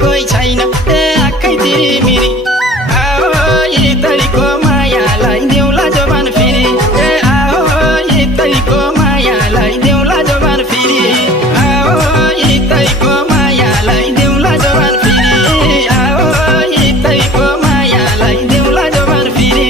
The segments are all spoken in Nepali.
कोही छैन ए आँखै तिरिमिरी आओ यी तैको मायालाई देउला जवान फेरि ए आओ यी तैको मायालाई देउला जवान फेरि आओ यी तैको मायालाई देउला जवान फेरि आओ यी तैको मायालाई देउला जवान फेरि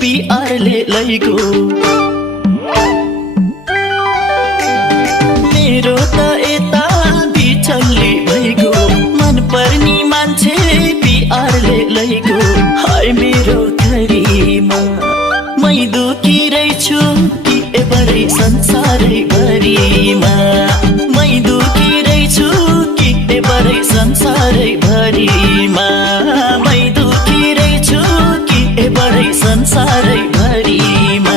पिआरले लैगो मेरो त यता बिचल्ली भइगो मन पर्ने मान्छे पिआरले लैगो हाय मेरो थरीमा मै दुखी रहेछु कि एबारै संसारै भरिमा मै दुखी रहेछु कि एबारै संसारै भरिमा मै दुखी रहेछु कि एबारै संसारै भरिमा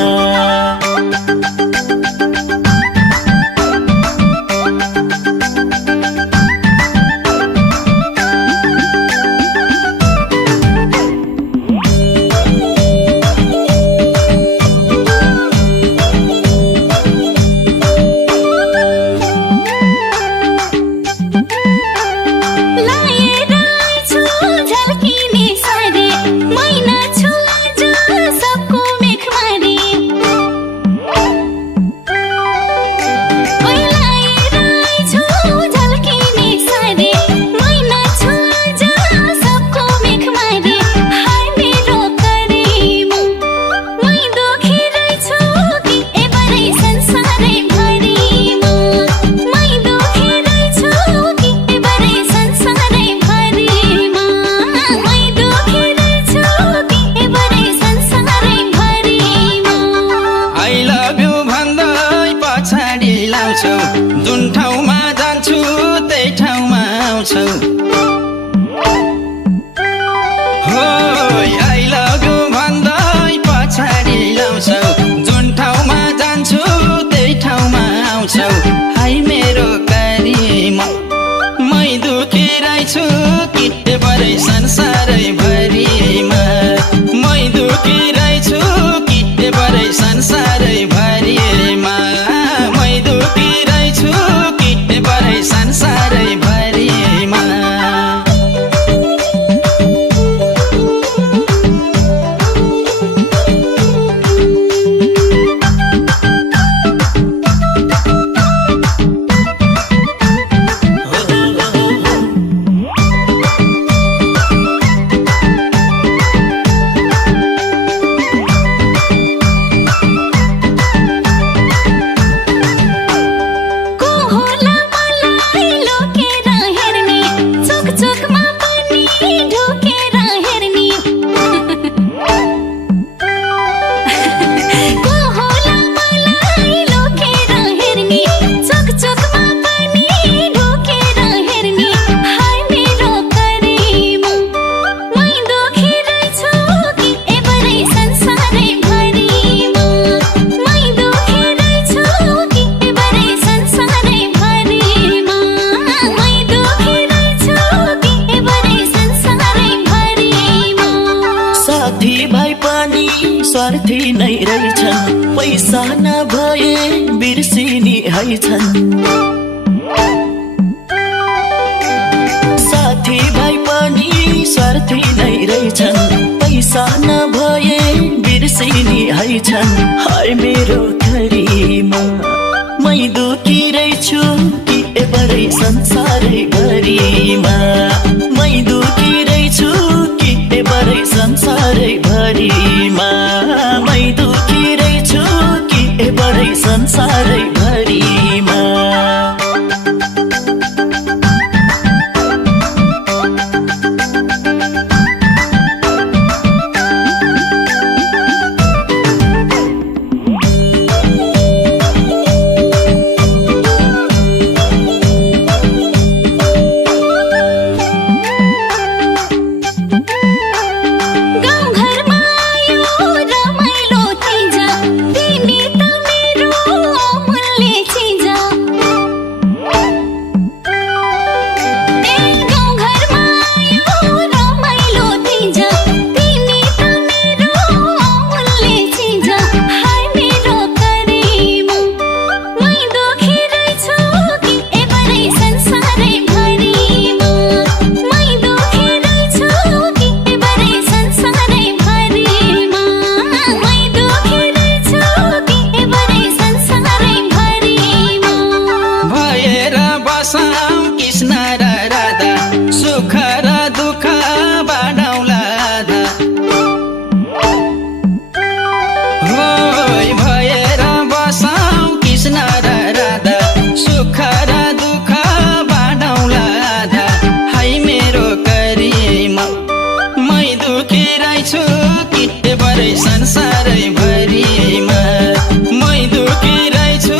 जुन ठाउँमा जान्छु त्यही ठाउँमा आउँछौ हो आई लभ यु भन्दै पछाडि लाउँछौ जुन ठाउँमा जान्छु त्यही ठाउँमा आउँछौ हाय मेरो करिमा मै दुखी रहेछु कि एबारै संसारै भरिमा मै दुखी रहेछु कि एबारै संसारै भरिमा मै दुखी रहेछु कि एबारै संसारै भरिमा स्वार्थी नै रहेछन् पैसा नभए बिर्सिनी हैछन् साथी भाइ पनि स्वार्थी नै रहेछन् पैसा नभए बिर्सिनी हैछन् हाय मेरो थरीमा मै दुखी रहेछु कि एबारै संसारै भरिमा मै दुखी रहेछु कि एबारै संसारै भरिमा मै दुखी रहेछु कि एबारै संसारै भरिमा गाउँ घरमा यो रमाइलो तिजा तिमी त मेरो होय भएर बसौँ कृष्ण र राधा सुख र दुःख बाँडौँला आधा हाय मेरो करिमा मै दुखी रहेछु कि बरै संसारै भरिमा मै दुखी रहेछु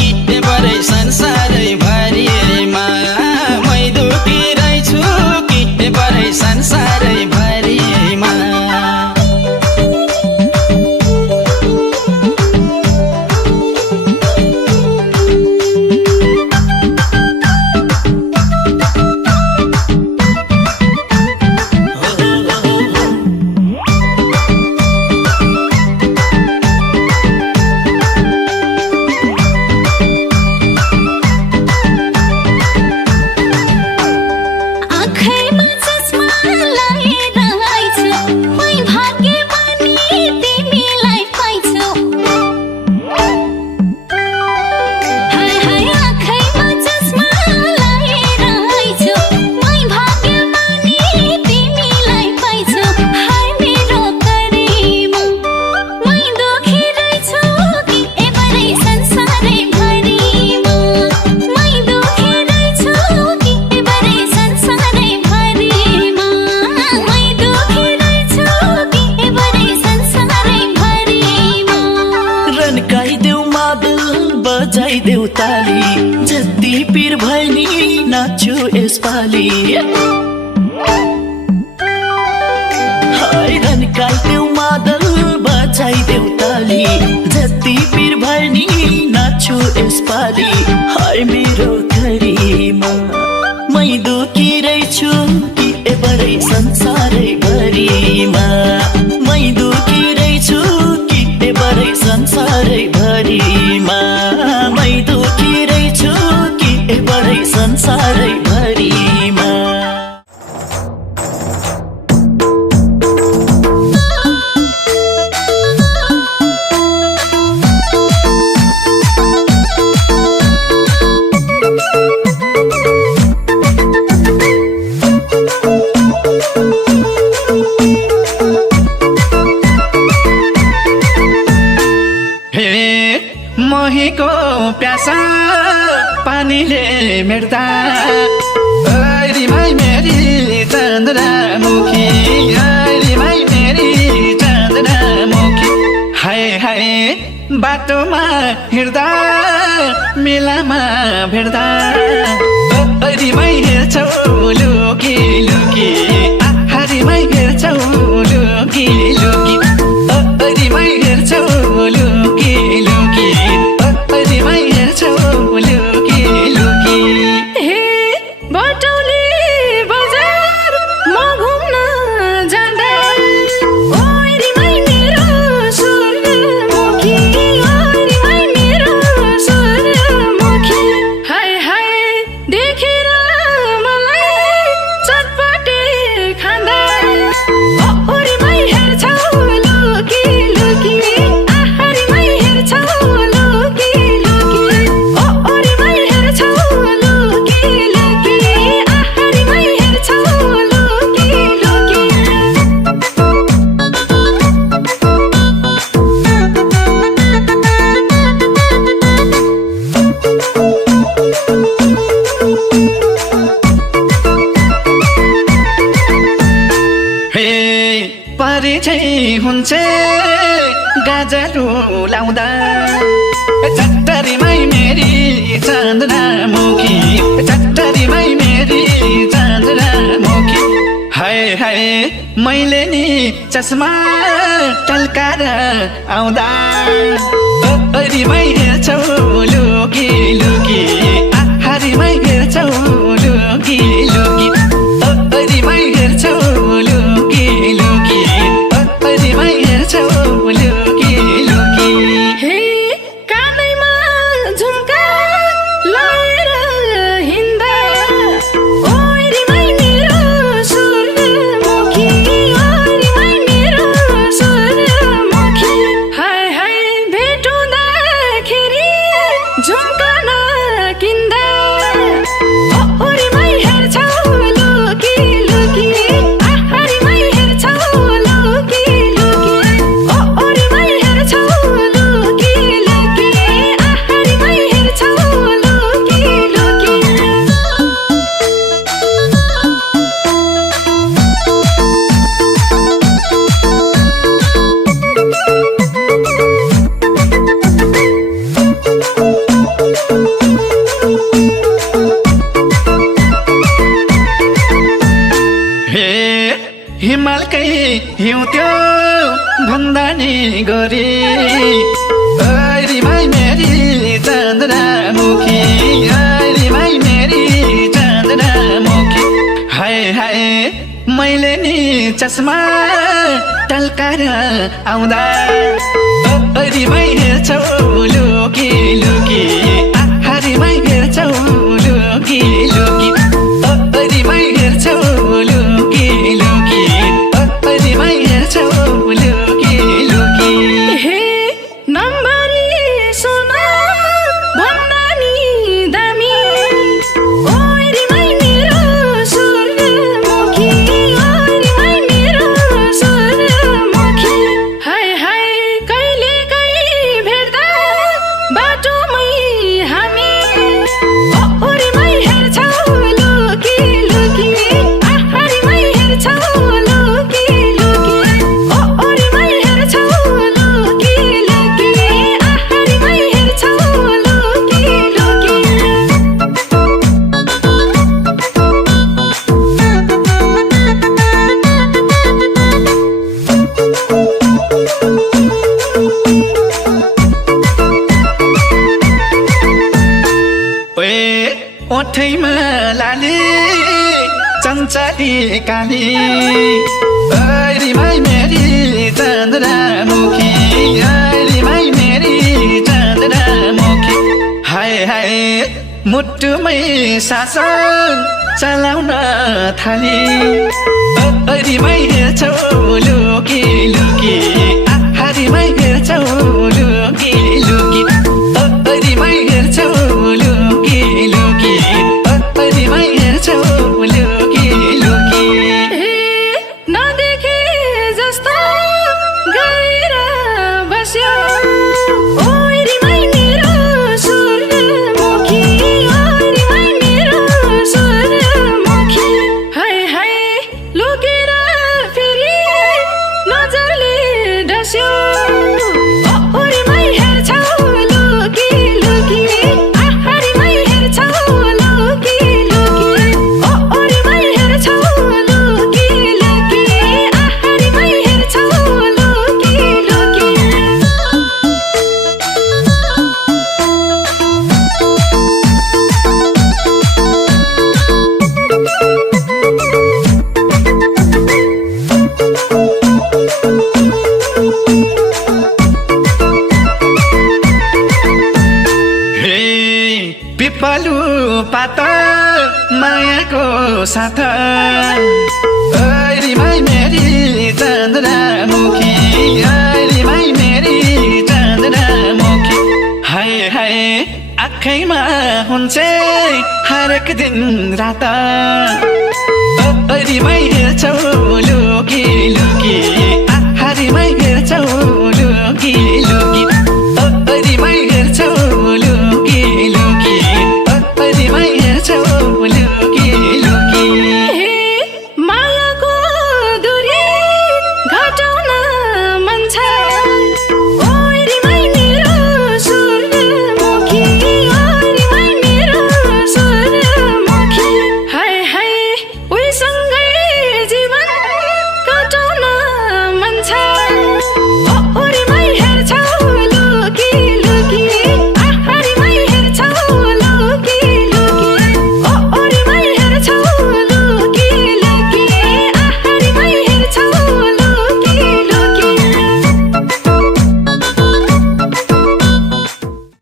कि बरै संसारै भरिमा मै दुखी रहेछु कि बरै संसारै भरिमा बजाइदेऊ ताली जति पिर भए नि नाच्छु यसपालि हाय रन्काइदेऊ मादल बजाइदेऊ ताली जति पिर भए नि नाच्छु यसपालि हाय मेरो घरीमा मै दुखी रहेछु कि एबारै संसारै भरिमा मै दुखी रहेछु कि एबारै संसारै भरिमा मै दुखी रहेछु कि एबारै संसारै भरिमा मोहीको प्यासा पानीले मेट्दा रिमाई मेरी चन्द्रमुखी रिमाई मेरी चन्द्रमुखी हाय हाय बाटोमा हिँड्दा मेलामा भेट्दा रिमाई हेर्छौ लुकी लुकी रिमाई हेर्छौ लुकी लुकी रिमाई हेर्छौ लुकी लुकी रिमाई हेर्छौ लुकी लुकी हे बटौली बजार म घुम्न जाँदा ओइ रिमाई मेरो सूर्यमुखी ओइ रिमाई मेरो सूर्यमुखी हाय हाय देखेर मलाई चटपटे खाँदा ओ रिमाई हेर्छौ लुकी लुकी रिमाई हेर्छौ लुकी लुकी ओ रिमाई हेर्छौ लुकी लुकी रिमाई हेर्छौ लुकी लुकी हे परिचय हुन्छ गाजरु लाउँदा चट्टरीमै मेरी चन्द्रमुखी चट्टरीमै मेरी चन्द्रमुखी हाय हाय मैले नि चस्मा टल्काएर आउँदा रिमाई हेर्छौ लुकी लुकी रिमाई हेर्छौ लुकी लुकी रिमाई हेर्छौ लुकी लुकी रिमाई हेर्छौ लुकी लुकी हे कानैमा झुम्का लाएर हिँड्दा ओइ रिमाई मेरो सूर्यमुखी ओइ रिमाई मेरो सूर्यमुखी हाय हाय भेटुँदाखेरि रिमाई मेरी चन्द्रमुखी रिमाई मेरी चन्द्रमुखी हाय हाय मैले नि चस्मा टल्काएर आउँदा रिमाई हेर्छौ लुकी लुकी रिमाई हेर्छौ लुकी लुकी रिमाई हेर्छौ लुकी लुकी रिमाई हेर्छौ लुकी लुकी हे नम्बरी सोना भन्दा नि दामी ओइ रिमाई मेरो सूर्यमुखी ओइ रिमाई मेरो सूर्यमुखी हाय हाय कहिले कहीँ भेट्दा बाटोमै हामी ओ रिमाई हेर्छौ लुकी लुकी रिमाई हेर्छौ लुकी लुकी ओ रिमाई हेर्छौ लुकी लुकी रिमाई हेर्छौ लुकी लुकी ओए ओठैमा लाली चञ्चली काली रिमाई मेरी चन्द्रमुखी रिमाई मेरी चन्द्रमुखी हाय हाय मुटुमै शासन चलाउन थाली रिमाई हेर्छौ लुकी लुकी रिमाई हेर्छौ लुकी लुकी रिमाई हेर्छौ लुकी लुकी रिमाई हेर्छौ लुकी लुकी हे नदेखे जस्तो गएर बस्यो ओइ रिमाई मेरो सूर्यमुखी ओइ रिमाई मेरो सूर्यमुखी हाय हाय लुकेर फेरि नजरले डस्यो ओ रिमाई हेर्छौ लुकी लुकी रिमाई हेर्छौ लुकी लुकी ओ रिमाई हेर्छौ लुकी लुकी रिमाई हेर्छौ लुकी लुकी हे पिपलु पात मायाको साथ रिमाई मेरी चन्द्रमुखी रिमाई मेरी चन्द्रमुखी हाय हाय आँखैमा हुन्छ हरेक दिन रात रिमाई